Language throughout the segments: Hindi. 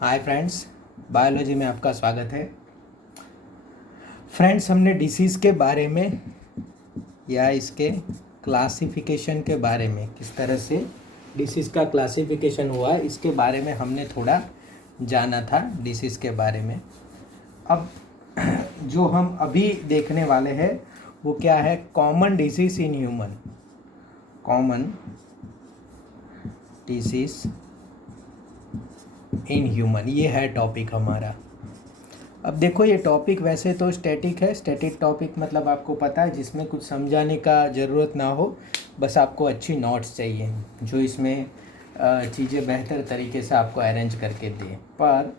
हाय फ्रेंड्स, बायोलॉजी में आपका स्वागत है। फ्रेंड्स, हमने डिसीज़ के बारे में या इसके क्लासिफिकेशन के बारे में, किस तरह से डिसीज़ का क्लासिफिकेशन हुआ इसके बारे में हमने थोड़ा जाना था डिसीज़ के बारे में। अब जो हम अभी देखने वाले हैं वो क्या है? Common disease in human. Common disease in human, ये है टॉपिक हमारा। अब देखो, ये टॉपिक वैसे तो स्टैटिक है। स्टैटिक टॉपिक मतलब आपको पता है, जिसमें कुछ समझाने का ज़रूरत ना हो, बस आपको अच्छी नोट्स चाहिए जो इसमें चीज़ें बेहतर तरीके से आपको अरेंज करके दें। पर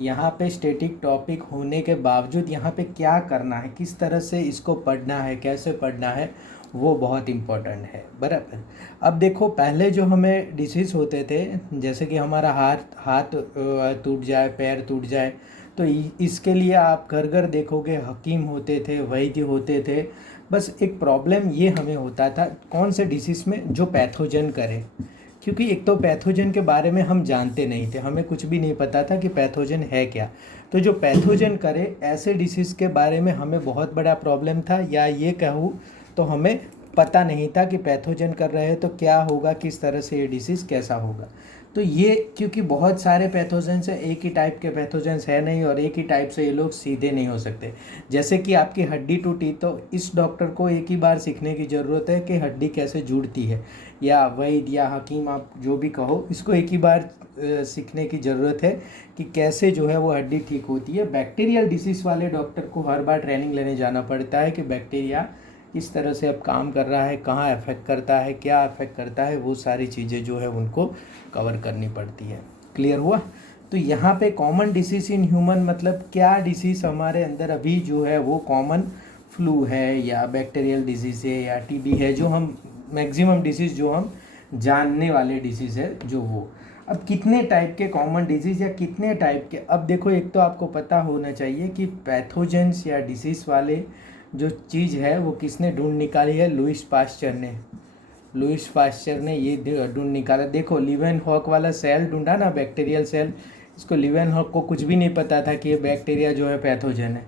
यहाँ पे स्टैटिक टॉपिक होने के बावजूद यहाँ पे क्या करना है, किस तरह से इसको पढ़ना है, कैसे पढ़ना है, वो बहुत इम्पोर्टेंट है। बराबर। अब देखो, पहले जो हमें डिसीज़ होते थे, जैसे कि हमारा हाथ टूट जाए, पैर टूट जाए, तो इसके लिए आप घर घर देखोगे हकीम होते थे, वैद्य होते थे। बस एक प्रॉब्लम ये हमें होता था कौन से डिसीज़ में, जो पैथोजन करे। क्योंकि एक तो पैथोजन के बारे में हम जानते नहीं थे, हमें कुछ भी नहीं पता था कि पैथोजन है क्या। तो जो पैथोजन करे ऐसे डिसीज़ के बारे में हमें बहुत बड़ा प्रॉब्लम था, या ये कहूँ तो हमें पता नहीं था कि पैथोजन कर रहे हैं तो क्या होगा, किस तरह से ये डिसीज़ कैसा होगा। तो ये क्योंकि बहुत सारे पैथोजेंस है, एक ही टाइप के पैथोजेंस है नहीं, और एक ही टाइप से ये लोग सीधे नहीं हो सकते। जैसे कि आपकी हड्डी टूटी तो इस डॉक्टर को एक ही बार सीखने की ज़रूरत है कि हड्डी कैसे जुड़ती है, या वैद्य या हकीम, आप जो भी कहो, इसको एक ही बार सीखने की ज़रूरत है कि कैसे जो है वो हड्डी ठीक होती है। बैक्टीरियल डिसीज़ वाले डॉक्टर को हर बार ट्रेनिंग लेने जाना पड़ता है कि बैक्टीरिया किस तरह से अब काम कर रहा है, कहाँ अफेक्ट करता है, क्या अफेक्ट करता है, वो सारी चीज़ें जो है उनको कवर करनी पड़ती है। क्लियर हुआ? तो यहाँ पे कॉमन डिसीज़ इन ह्यूमन मतलब क्या डिसीज़ हमारे अंदर अभी जो है वो कॉमन फ्लू है, या बैक्टीरियल डिसीज़ है, या टीबी है, जो हम मैक्सिमम डिसीज़ जो हम जानने वाले डिसीज़ है जो वो। अब कितने टाइप के कॉमन डिजीज़ या कितने टाइप के, अब देखो, एक तो आपको पता होना चाहिए कि पैथोजेंस या डिसीज़ वाले जो चीज़ है वो किसने ढूंढ निकाली है? लुईस पास्चर ने। लुईस पास्चर ने ये ढूंढ निकाला। देखो, लीवेनहॉक वाला सेल ढूंढा ना, बैक्टीरियल सेल, इसको लीवेनहॉक को कुछ भी नहीं पता था कि ये बैक्टीरिया जो है पैथोजन है।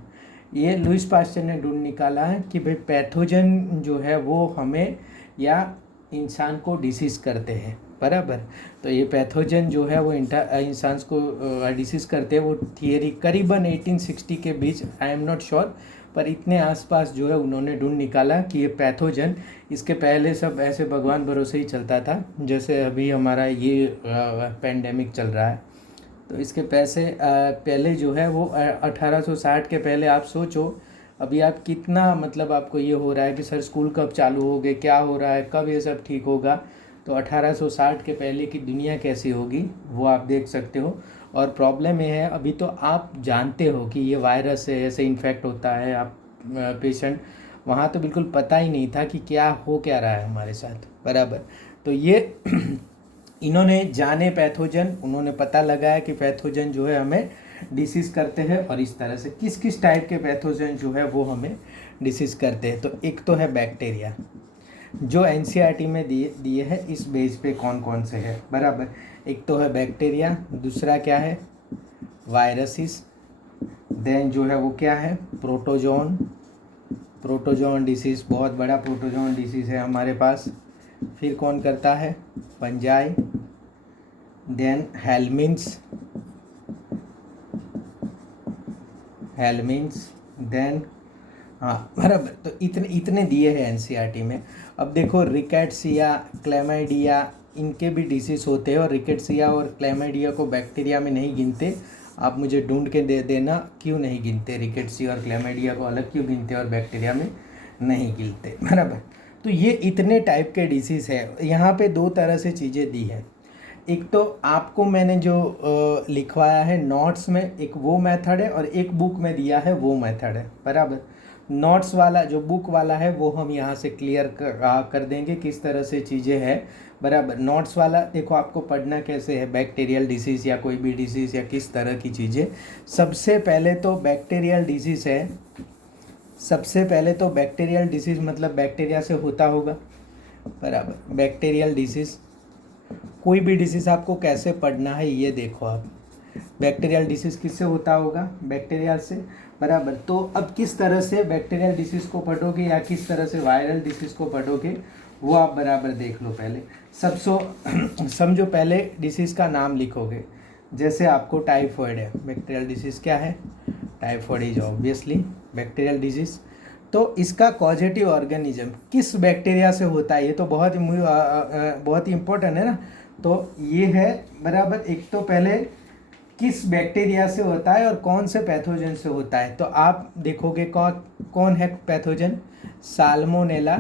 ये लुईस पास्चर ने ढूंढ निकाला है कि भाई पैथोजन जो है वो हमें या इंसान को डिसीज़ करते हैं। बराबर। तो ये पैथोजन जो है वो इंसान को डिसीज़ करते हैं। वो थियरी करीबन 1860 के बीच, आई एम नॉट श्योर, पर इतने आसपास जो है उन्होंने ढूंढ निकाला कि ये पैथोजन। इसके पहले सब ऐसे भगवान भरोसे ही चलता था, जैसे अभी हमारा ये पेंडेमिक चल रहा है। तो इसके पहले जो है वो 1860 के पहले आप सोचो, अभी आप कितना, मतलब आपको ये हो रहा है कि सर स्कूल कब चालू हो गए, क्या हो रहा है, कब ये सब ठीक होगा। तो 1860 के पहले की दुनिया कैसी होगी वो आप देख सकते हो। और प्रॉब्लम ये है, अभी तो आप जानते हो कि ये वायरस है, ऐसे इन्फेक्ट होता है आप पेशेंट, वहाँ तो बिल्कुल पता ही नहीं था कि क्या रहा है हमारे साथ। बराबर। तो ये इन्होंने जाने पैथोजन, उन्होंने पता लगाया कि पैथोजन जो है हमें डिसीज़ करते हैं, और इस तरह से किस किस टाइप के पैथोजन जो है वो हमें डिसीज़ करते हैं। तो एक तो है बैक्टीरिया, जो एनसीईआरटी में दिए है इस बेस पे कौन कौन से है। बराबर। एक तो है बैक्टीरिया, दूसरा क्या है? वायरसिस। देन जो है वो क्या है? प्रोटोजोन। प्रोटोजोन डिसीज़, बहुत बड़ा प्रोटोजोन डिसीज़ है हमारे पास। फिर कौन करता है? फंजाई। Then helminths. देन, हाँ बराबर। तो इतने दिए हैं एनसीईआरटी में। अब देखो, रिकेट्सिया, क्लैमाइडिया, इनके भी डिसीज़ होते हैं, और रिकेट्सिया और क्लैमाइडिया को बैक्टीरिया में नहीं गिनते। आप मुझे ढूंढ के दे देना क्यों नहीं गिनते, रिकेट्सिया और क्लैमाइडिया को अलग क्यों गिनते और बैक्टीरिया में नहीं गिनते। बराबर। तो ये इतने टाइप के डिसीज़ है। यहाँ पे दो तरह से चीज़ें दी है। एक तो आपको मैंने जो लिखवाया है नोट्स में, एक वो मेथड है, और एक बुक में दिया है वो मेथड है। बराबर। नोट्स वाला जो बुक वाला है वो हम यहाँ से क्लियर कर देंगे किस तरह से चीज़ें हैं। बराबर। नोट्स वाला देखो आपको पढ़ना कैसे है, बैक्टीरियल डिसीज़ या कोई भी डिसीज़ या किस तरह की चीज़ें। सबसे पहले तो बैक्टीरियल डिसीज़ है। सबसे पहले तो बैक्टीरियल डिसीज़ मतलब बैक्टीरिया से होता होगा। बराबर। बैक्टीरियल डिसीज़, कोई भी डिसीज़ आपको कैसे पढ़ना है ये देखो आप। बैक्टीरियल डिसीज़ किससे होता होगा? बैक्टीरिया से, बराबर। तो अब किस तरह से बैक्टीरियल डिसीज़ को पढ़ोगे या किस तरह से वायरल डिसीज़ को पढ़ोगे वो आप बराबर देख लो। पहले समझो, पहले डिसीज़ का नाम लिखोगे। जैसे आपको टाइफॉइड है, बैक्टीरियल डिसीज़ क्या है? Typhoid is obviously bacterial disease. तो इसका कॉजेटिव ऑर्गेनिज्म किस बैक्टीरिया से होता है, ये तो बहुत ही इम्पोर्टेंट है ना। तो ये है बराबर, एक तो पहले किस बैक्टीरिया से होता है और कौन से पैथोजन से होता है। तो आप देखोगे कौन है पैथोजन? Salmonella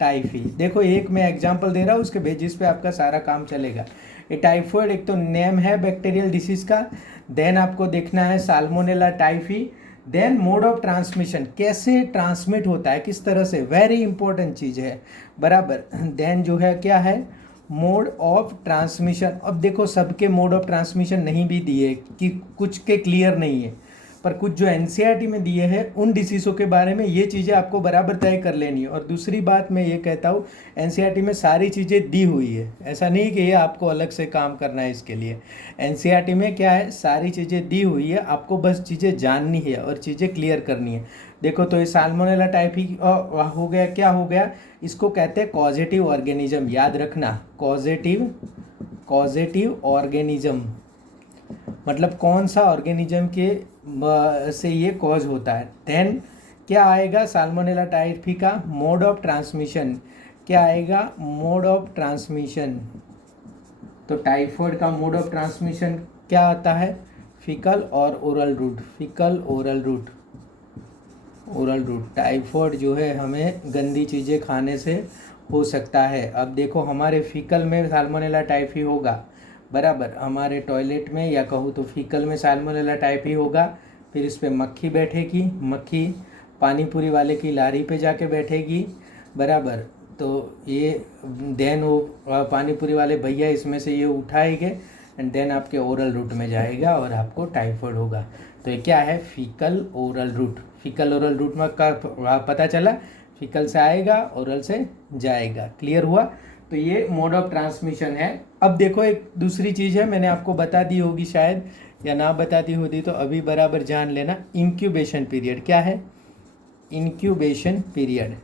typhi. देखो एक मैं एग्जांपल दे रहा हूँ, उसके बेसिस पे आपका सारा काम चलेगा। ये टाइफॉइड एक तो नेम है बैक्टीरियल डिसीज़ का, देन आपको देखना है Salmonella typhi, then mode of transmission, कैसे ट्रांसमिट होता है, किस तरह से, वेरी इंपॉर्टेंट चीज़ है, बराबर। देन जो है क्या है? Mode of transmission. अब देखो सबके मोड ऑफ ट्रांसमिशन नहीं भी दिए कि कुछ के क्लियर नहीं है, पर कुछ जो एनसीईआरटी में दिए हैं उन डिसीज़ों के बारे में ये चीज़ें आपको बराबर तय कर लेनी है। और दूसरी बात मैं ये कहता हूँ, एनसीईआरटी में सारी चीज़ें दी हुई है, ऐसा नहीं कि ये आपको अलग से काम करना है इसके लिए। एनसीईआरटी में क्या है, सारी चीज़ें दी हुई है, आपको बस चीज़ें जाननी है और चीज़ें क्लियर करनी है। देखो तो ये साल्मोनेला टाइफी हो गया, क्या हो गया? इसको कहते हैं कॉजेटिव ऑर्गेनिज्म, याद रखना, कॉजेटिव ऑर्गेनिज्म मतलब कौन सा ऑर्गेनिज्म के से ये कॉज होता है। देन क्या आएगा? साल्मोनेला टाइफी का मोड ऑफ ट्रांसमिशन क्या आएगा? Mode of transmission. तो टाइफॉइड का मोड ऑफ ट्रांसमिशन क्या आता है? फीकल और oral route, faecal oral route, oral route. Typhoid जो है हमें गंदी चीज़ें खाने से हो सकता है। अब देखो हमारे फीकल में साल्मोनेला टाइफी होगा, बराबर, हमारे टॉयलेट में या कहूँ तो फीकल में साल्मोनेला टाइफी होगा, फिर इस पर मक्खी बैठेगी, मक्खी पानी पूरी वाले की लारी पे जाके बैठेगी, बराबर। तो ये देन वो पानी पूरी वाले भैया इसमें से ये उठाएंगे एंड देन आपके ओरल रूट में जाएगा और आपको टाइफॉइड होगा। तो ये क्या है? Faecal oral route. Faecal oral route में का पता चला, फीकल से आएगा, ओरल से जाएगा। क्लियर हुआ? तो ये मोड ऑफ ट्रांसमिशन है। अब देखो एक दूसरी चीज़ है, मैंने आपको बता दी होगी शायद, या ना बताती होती तो अभी बराबर जान लेना। इंक्यूबेशन पीरियड क्या है? इंक्यूबेशन पीरियड,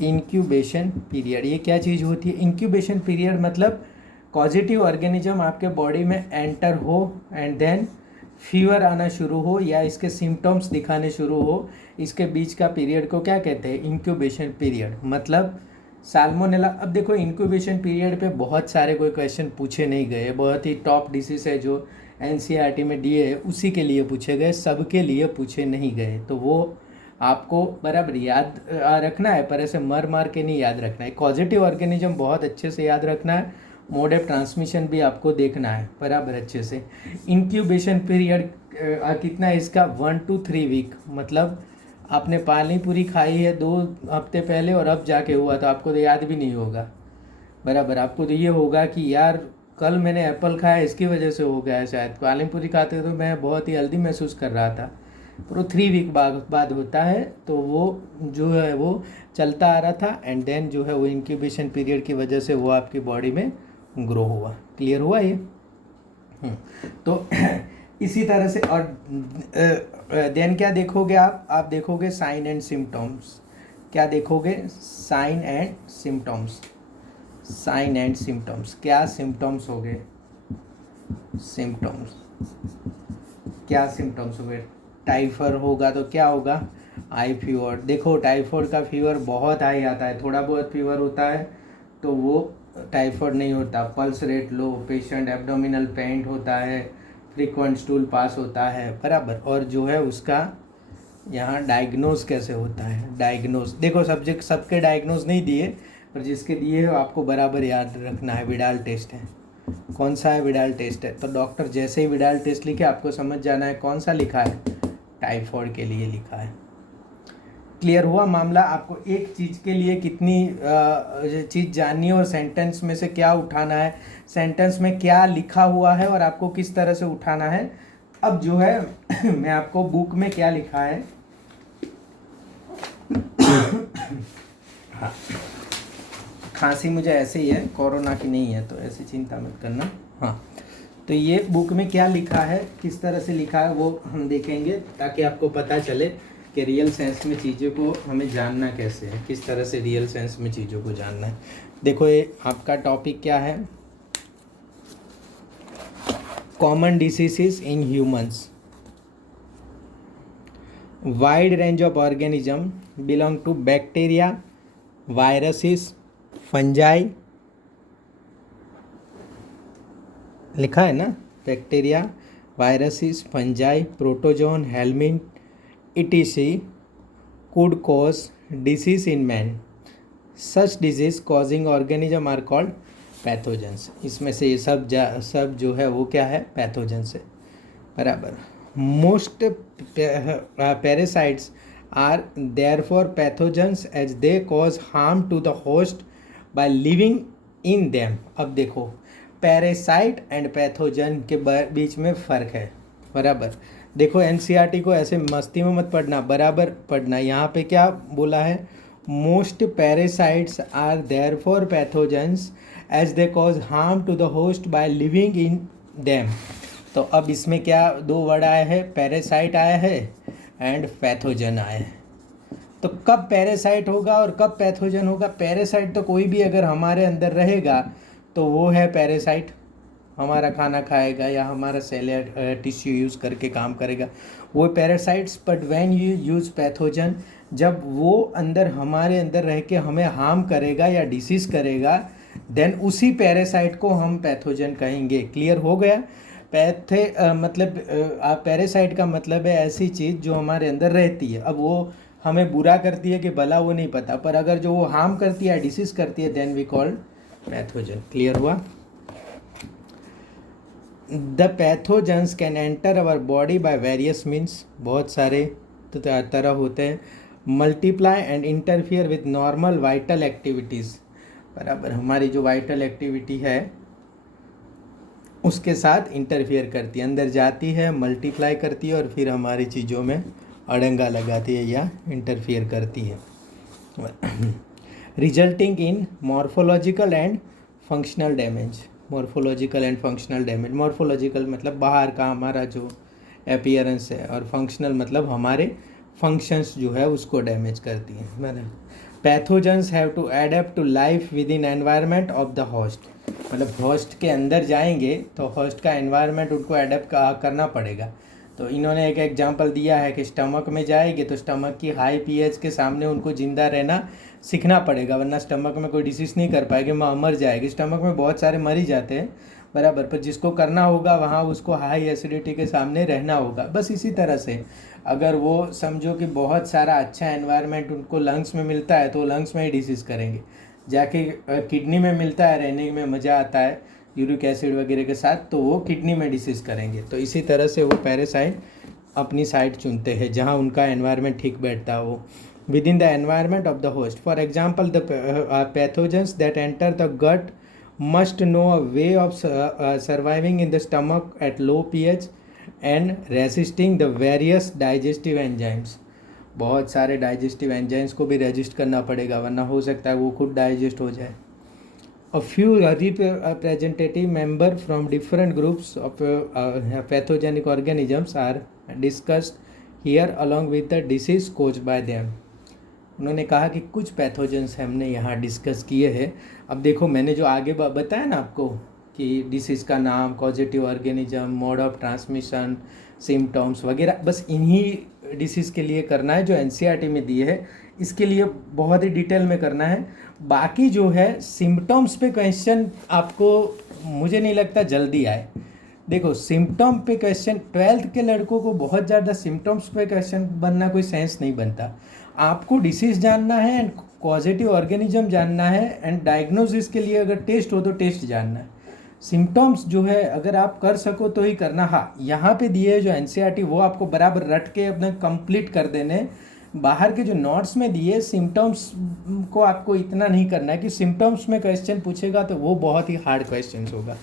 इंक्यूबेशन पीरियड ये क्या चीज़ होती है? इंक्यूबेशन पीरियड मतलब पॉजिटिव ऑर्गेनिज्म आपके बॉडी में एंटर हो एंड देन फीवर आना शुरू हो या इसके सिम्टम्स दिखाने शुरू हो, इसके बीच का पीरियड को क्या कहते हैं? Incubation period. मतलब साल्मोनेला, अब देखो इंक्यूबेशन पीरियड पे बहुत सारे कोई क्वेश्चन पूछे नहीं गए, बहुत ही टॉप डिसीज़ है जो एनसीईआरटी में दिए है उसी के लिए पूछे गए, सबके लिए पूछे नहीं गए। तो वो आपको बराबर याद रखना है, पर ऐसे मर के नहीं याद रखना है। पॉजिटिव ऑर्गेनिज्म बहुत अच्छे से याद रखना है, मोड ऑफ ट्रांसमिशन भी आपको देखना है बराबर अच्छे से। इंक्यूबेशन पीरियड कितना है इसका? 1 to 3 वीक। मतलब आपने पानी पूरी खाई है 2 हफ्ते पहले और अब जाके हुआ, तो आपको तो याद भी नहीं होगा, बराबर। आपको तो ये होगा कि यार कल मैंने एप्पल खाया इसकी वजह से हो गया है, शायद पानी पूरी खाते तो मैं बहुत ही हेल्दी महसूस कर रहा था, पर वो 3 वीक बाद होता है। तो वो जो है वो चलता आ रहा था एंड देन जो है वो इंक्यूबेशन पीरियड की वजह से वो आपकी बॉडी में ग्रो हुआ। क्लियर हुआ ये? तो इसी तरह से। और देन क्या देखोगे आप देखोगे साइन एंड सिम्टम्स। क्या देखोगे? Sign and symptoms, sign and symptoms. क्या सिम्टम्स हो गए? सिम्टम्स, क्या सिम्टम्स हो गए? टाइफर होगा तो क्या होगा? High fever. देखो टाइफॉइड का फीवर बहुत हाई आता है, थोड़ा बहुत फीवर होता है तो वो टाइफॉइड नहीं होता। पल्स रेट लो, पेशेंट एब्डोमिनल पेन होता है, फ्रीक्वेंट स्टूल पास होता है, बराबर। और जो है उसका यहाँ डायग्नोज कैसे होता है? डायग्नोज देखो सब्जेक्ट सबके डायग्नोज नहीं दिए, पर जिसके दिए हो आपको बराबर याद रखना है। विडाल टेस्ट है, कौन सा है? विडाल टेस्ट है। तो डॉक्टर जैसे ही विडाल टेस्ट लिखे आपको समझ जाना है कौन सा लिखा है? टाइफॉइड के लिए लिखा है। क्लियर हुआ मामला? आपको एक चीज़ के लिए कितनी चीज़ जाननी है और सेंटेंस में से क्या उठाना है, सेंटेंस में क्या लिखा हुआ है और आपको किस तरह से उठाना है। अब जो है मैं आपको बुक में क्या लिखा है हाँ, खांसी मुझे ऐसे ही है, कोरोना की नहीं है, तो ऐसी चिंता मत करना। हाँ, तो ये बुक में क्या लिखा है, किस तरह से लिखा है, वो हम देखेंगे ताकि आपको पता चले कि रियल सेंस में चीज़ों को हमें जानना कैसे है, किस तरह से रियल सेंस में चीज़ों को जानना है। देखो ये आपका टॉपिक क्या है, common diseases in humans. Wide range of organism belong to bacteria, viruses, fungi, लिखा है ना, bacteria, viruses, fungi, protozoan, helminth, ETC could cause disease in man. Such disease causing organism are called pathogens. इसमें से ये सब जो है वो क्या है, पैथोजेंस है, बराबर। Most parasites are therefore pathogens as they cause harm to the host by living in them. अब देखो पैरासाइट एंड पैथोजन के बीच में फ़र्क है, बराबर। देखो एनसीईआरटी को ऐसे मस्ती में मत पढ़ना, बराबर पढ़ना। यहाँ पे क्या बोला है, most parasites are therefore pathogens as they cause harm to the host by living in them. तो अब इसमें क्या दो वर्ड आए हैं, पैरासाइट आया है एंड पैथोजन आया है। तो कब पैरासाइट होगा और कब पैथोजन होगा? पैरासाइट तो कोई भी अगर हमारे अंदर रहेगा तो वो है पैरासाइट, हमारा खाना खाएगा या हमारा सेल या टिश्यू यूज़ करके काम करेगा, वो parasites. But when you use pathogen, जब वो अंदर हमारे अंदर रह के हमें हार्म करेगा या डिसीज़ करेगा, देन उसी पैरासाइट को हम पैथोजन कहेंगे। क्लियर हो गया? मतलब पैरासाइट का मतलब है ऐसी चीज़ जो हमारे अंदर रहती है। अब वो हमें बुरा करती है कि भला, वो नहीं पता, पर अगर जो वो हार्म करती है, डिसीज़ करती है, then we called pathogen. Clear हुआ? The pathogens can enter our body by various means, बहुत सारे तरह होते हैं। Multiply and interfere with normal vital activities, बराबर। हमारी जो वाइटल एक्टिविटी है उसके साथ इंटरफियर करती है, अंदर जाती है, मल्टीप्लाई करती है और फिर हमारी चीज़ों में अड़ंगा लगाती है या इंटरफियर करती है। Resulting in morphological and functional damage. Morphological and functional damage, morphological मतलब बाहर का हमारा जो अपीयरेंस है, और फंक्शनल मतलब हमारे फंक्शंस जो है उसको डैमेज करती है। Pathogens have to adapt to life within environment of the host, मतलब होस्ट के अंदर जाएंगे तो होस्ट का एनवायरनमेंट उनको एडेप्ट करना पड़ेगा। तो इन्होंने एक एग्जांपल दिया है कि स्टमक में जाएंगे तो स्टमक की हाई पीएच के सामने उनको जिंदा रहना सीखना पड़ेगा, वरना स्टमक में कोई डिसीज़ नहीं कर पाएगी, मर जाएगी। स्टमक में बहुत सारे मर ही जाते हैं, बराबर, पर जिसको करना होगा वहाँ उसको हाई एसिडिटी के सामने रहना होगा। बस इसी तरह से अगर वो समझो कि बहुत सारा अच्छा एनवायरनमेंट उनको लंग्स में मिलता है तो लंग्स में ही डिसीज़ करेंगे। जाके किडनी में मिलता है, रहने में मज़ा आता है यूरिक एसिड वगैरह के साथ, तो वो किडनी में डिसीज़ करेंगे। तो इसी तरह से वो पैरासाइट अपनी साइट चुनते हैं जहाँ उनका एनवायरनमेंट ठीक बैठता हो, within the environment of the host. For example the pathogens that enter the gut must know a way of surviving in the stomach at low pH and resisting the various digestive enzymes. बहुत सारे डाइजेस्टिव एंजाइम्स को भी रेजिस्ट करना पड़ेगा, वरना हो सकता है वो खुद डाइजेस्ट हो जाए। A few representative members from different groups of pathogenic organisms are discussed here along with the disease caused by them. उन्होंने कहा कि कुछ पैथोजेंस हमने यहाँ डिस्कस किए हैं। अब देखो मैंने जो आगे बताया ना आपको कि डिसीज़ का नाम, causative organism, mode of transmission, symptoms वगैरह, बस इन्हीं डिसीज़ के लिए करना है जो एनसीईआरटी में दिए है। इसके लिए बहुत ही डिटेल में करना है। बाकी जो है सिम्टम्स पे क्वेश्चन आपको मुझे नहीं लगता जल्दी आए। देखो सिम्टम पे क्वेश्चन 12th के लड़कों को बहुत ज़्यादा सिम्टम्स पे क्वेश्चन बनना कोई सेंस नहीं बनता। आपको डिसीज़ जानना है एंड कॉजेटिव ऑर्गेनिज्म जानना है एंड डायग्नोसिस के लिए अगर टेस्ट हो तो टेस्ट जानना है। सिम्टम्स जो है अगर आप कर सको तो ही करना। हाँ, यहाँ पे दिए है जो एनसीईआरटी वो आपको बराबर रट के अपने कंप्लीट कर देने। बाहर के जो नोट्स में दिए सिम्टम्स को आपको इतना नहीं करना है कि सिम्टम्स में क्वेश्चन पूछेगा तो वो बहुत ही हार्ड क्वेश्चन होगा,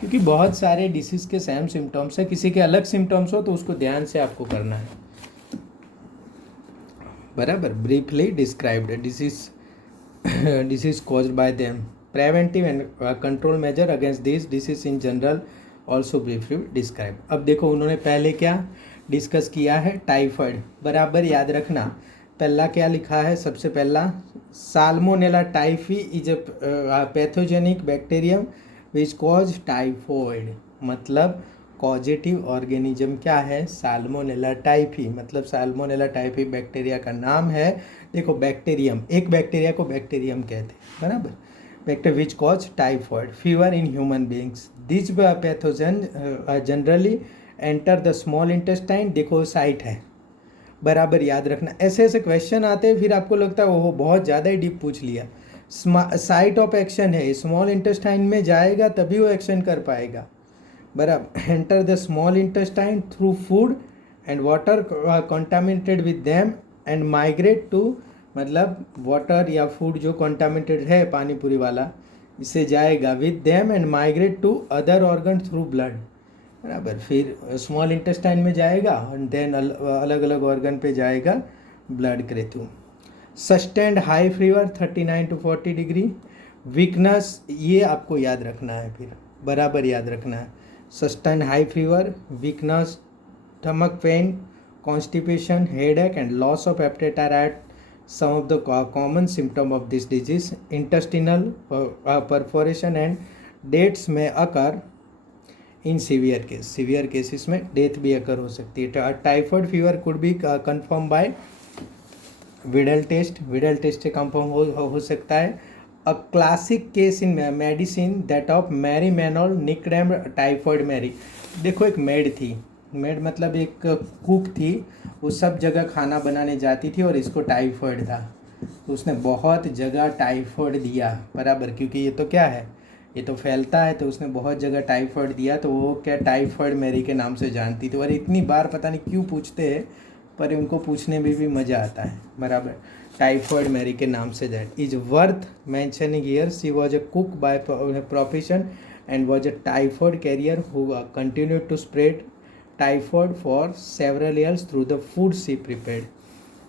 क्योंकि बहुत सारे डिसीज़ के सेम सिम्टम्स है। किसी के अलग सिम्टम्स हो तो उसको ध्यान से आपको करना है, बराबर। Briefly described disease caused by them, preventive and control measure against this disease in general also briefly describe. अब देखो उन्होंने पहले क्या डिस्कस किया है, टाइफाइड, बराबर याद रखना। पहला क्या लिखा है, सबसे पहला salmonella typhi is a pathogenic bacterium which cause typhoid, मतलब कॉजेटिव ऑर्गेनिज्म क्या है, साल्मोनेला टाइफी, मतलब साल्मोनेला टाइफी बैक्टीरिया का नाम है। देखो बैक्टीरियम, एक बैक्टीरिया को बैक्टीरियम कहते हैं, बराबर, bacteria which cause typhoid fever in human beings. This pathogen generally enter the small intestine, देखो साइट है, बराबर याद रखना। ऐसे ऐसे क्वेश्चन आते हैं, फिर आपको लगता है वो बहुत ज़्यादा ही डीप पूछ लिया। साइट ऑफ एक्शन है, स्मॉल इंटेस्टाइन में जाएगा तभी वो एक्शन कर पाएगा, बराबर। Enter the small intestine through food and water contaminated with them and migrate to, मतलब वाटर या फूड जो कॉन्टामिनेटेड है पानी पूरी वाला, इससे जाएगा with them and migrate to other organ through blood, बराबर। फिर स्मॉल इंटेस्टाइन में जाएगा एंड देन अलग अलग ऑर्गन पे जाएगा ब्लड के through. Sustained high fever 39 to 40 degree, weakness, ये आपको याद रखना है, फिर बराबर याद रखना है। Sustained high fever, weakness, stomach pain, constipation, headache and loss of appetite are at some of the common symptom of this disease. Intestinal perforation and deaths may occur in severe case. Severe cases में डेथ भी अकर हो सकती है। Typhoid fever could be confirm by Widal test, Widal test से कन्फर्म हो सकता है। A classic case in medicine that of Mary Mallon nicknamed typhoid Mary. देखो एक मेड थी, मेड मतलब एक कुक थी, वो सब जगह खाना बनाने जाती थी और इसको टाइफाइड था, तो उसने बहुत जगह टाइफाइड दिया, बराबर, क्योंकि ये तो क्या है, ये तो फैलता है, तो उसने बहुत जगह टाइफाइड दिया, तो वो क्या टाइफाइड मैरी के नाम से जानती थी। और इतनी बार पता नहीं क्यों पूछते हैं, पर उनको पूछने में भी मज़ा आता है, बराबर। टाइफाइड मैरी के नाम से that is worth mentioning here. She was a cook by profession and was a typhoid carrier who continued to spread typhoid for several years through the food she prepared.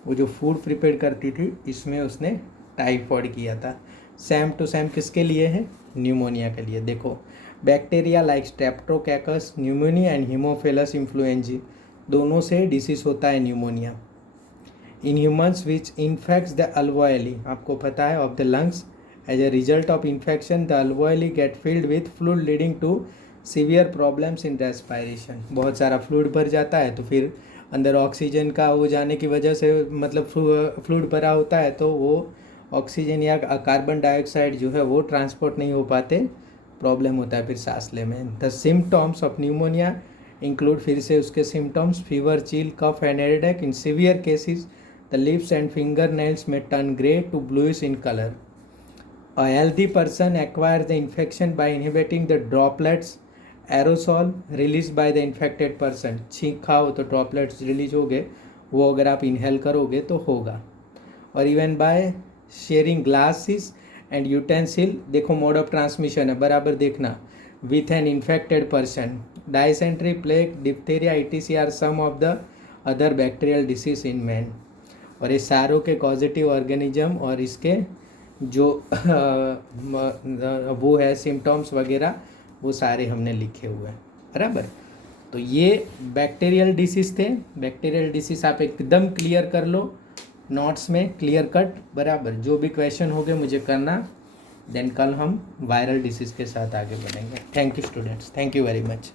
वो जो फूड प्रिपेयर करती थी इसमें उसने टाइफाइड किया था। सेम टू सेम किसके लिए है, न्यूमोनिया के लिए। देखो bacteria like streptococcus pneumoniae and haemophilus influenzae, दोनों से डिसीज होता है pneumonia. In humans which infects the alveoli, आपको पता है, of the lungs. As a result of infection the alveoli get filled with fluid leading to severe problems in respiration. बहुत सारा फ्लूइड भर जाता है, तो फिर अंदर ऑक्सीजन का हो जाने की वजह से, मतलब फ्लूइड भरा होता है, तो वो ऑक्सीजन या कार्बन डाइऑक्साइड जो है वो ट्रांसपोर्ट नहीं हो पाते, प्रॉब्लम होता है फिर सांस लेने में। The symptoms of pneumonia include, फिर से उसके symptoms, fever, chill, cough and headache. In severe cases the lips and finger nails may turn grey to bluish in colour. A healthy person acquires the infection by inhibiting the droplets aerosol released by the infected person। छींक खाओ तो ड्रॉपलेट्स रिलीज हो गए, वो अगर आप इनहेल करोगे तो होगा। और even by sharing glasses and utensil, देखो मोड ऑफ ट्रांसमिशन है, बराबर देखना, with an infected person. Dysentery, plague, diphtheria, etc are some of the other bacterial disease in man. और ये सारों के कॉजेटिव ऑर्गेनिज्म और इसके जो वो है सिम्टम्स वगैरह, वो सारे हमने लिखे हुए हैं, बराबर। तो ये बैक्टीरियल डिसीज़ थे। बैक्टीरियल डिसीज़ आप एकदम क्लियर कर लो नोट्स में, क्लियर कट, बराबर। जो भी क्वेश्चन हो गए मुझे करना, देन कल हम वायरल डिसीज़ के साथ आगे बढ़ेंगे। Thank you students, thank you very much.